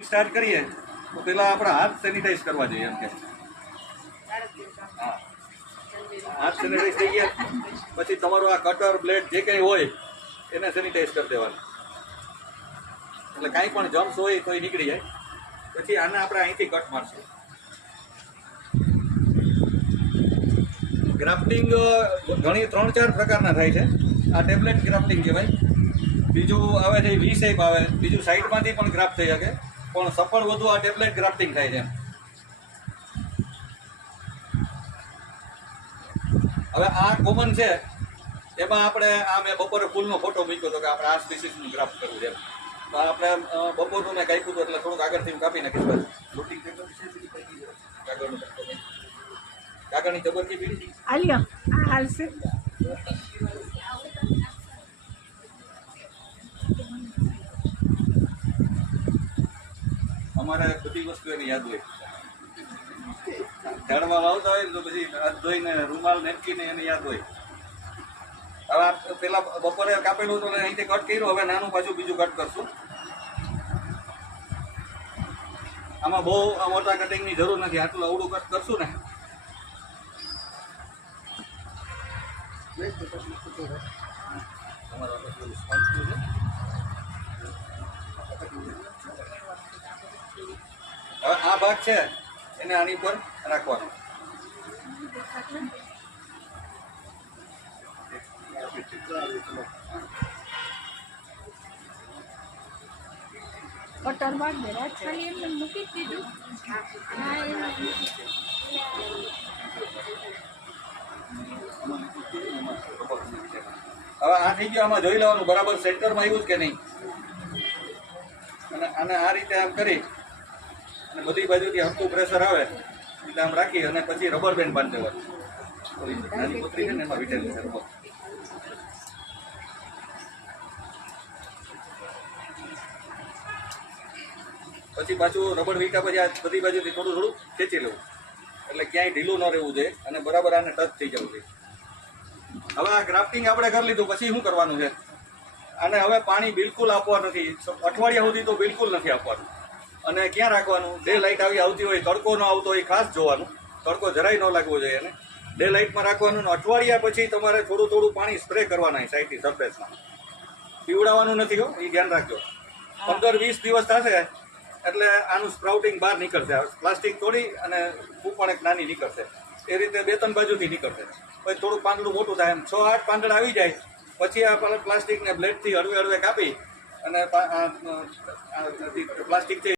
Start કરીએ તો પહેલા આપણા હાથ સેનિટાઈઝ કરવા જોઈએ એમ કે હા હાથ સેનિટાઈઝ થઈ ગયા પછી તમારું આ કટર બ્લેડ જે કંઈ હોય એને સેનિટાઈઝ કરી દેવાનું એટલે કાંઈ પણ જમ્સ હોય તો એ નીકળી જાય. પછી આને આપણે અહીંથી કટ મારશું. ગ્રાફ્ટિંગ ઘણી 3-4 પ્રકારના થાય છે. આ ટેબ્લેટ ગ્રાફ્ટિંગ કહેવાય. બીજું આવે છે વી શેપ આવે, બીજું સાઈડમાંથી પણ ગ્રાફ થઈ શકે, પણ સફળ વધુ આ ટેબ્લેટ ગ્રાફ્ટિંગ થાય છે. હવે આ કોમન છે, એમાં આપણે આ મેં બપોરે ફૂલનો ફોટો મૂક્યો હતો કે આપણે આ સ્પીસીસનું ગ્રાફ્ટ કરવું છે. તો આપણે બપોરનું મેં કાપ્યું હતું એટલે થોડુંક આગળથી કાપી નાખીશ. લૂટિંગ કાગળની જબરથી પીડી અમારે બધી વસ્તુ એની યાદ હોય. ઝાડમાં વાવતા હોય તો પછી હાથ ધોઈને રૂમાલ નેપકીને એને યાદ હોય. હવે પેલા બપોરે કાપેલું હતું અહીંથી કટ કર્યું, હવે નાનું પાછું બીજું કટ કરશું. આમાં બહુ મોટા કટિંગની જરૂર નથી, આટલું અવડું કટ કરશું ને. હવે આ ભાગ છે એને આની પર રાખવાનો. કટર બાદ બેરા ખાલી એમને મૂકી જ દીધું. હવે આ થઈ ગયું. આમાં જોઈ લેવાનું બરાબર સેન્ટરમાં આવ્યું કે નહીં. અને આને આ રીતે આમ કરી અને બધી બાજુથી હલકું પ્રેશર આવે એટલે આમ રાખી અને પછી રબર બેન્ડ બાંધી દેવાનું. નાની પતરી છે ને એમાં વીટેલું છે રબર. પછી પાછું રબર વીટા પછી આ બધી બાજુથી થોડું થોડું ખેંચી લેવું એટલે ક્યાંય ઢીલું ન રહેવું જોઈએ અને બરાબર આને ટચ થઈ જવું જોઈએ. હવે આ ગ્રાફ્ટિંગ આપણે કરી લીધું, પછી શું કરવાનું છે? આને હવે પાણી બિલકુલ આપવા નથી. અઠવાડિયા સુધી તો બિલકુલ નથી આપવાનું. અને ક્યાં રાખવાનું? ડે લાઇટ આવતી હોય, તડકો ન આવતો હોય ખાસ જોવાનું. તડકો જરાય ન લાગવો જોઈએ એને. ડે લાઇટમાં રાખવાનું. અઠવાડિયા પછી તમારે થોડું થોડું પાણી સ્પ્રે કરવાના સાઈડથી સરફેસમાં. પીવડાવવાનું નથી હો, એ ધ્યાન રાખજો. 15-20 દિવસ થશે એટલે આનું સ્પ્રાઉટિંગ બહાર નીકળશે. પ્લાસ્ટિક તોડી અને પણ એક નાની નીકળશે. એ રીતે 2-3 બાજુથી નીકળશે. પછી થોડું પાંદડું મોટું થાય, એમ 6-8 પાંદડા આવી જાય પછી આ પ્લાસ્ટિકને બ્લેડથી હળવે હળવે કાપી અને પ્લાસ્ટિક છે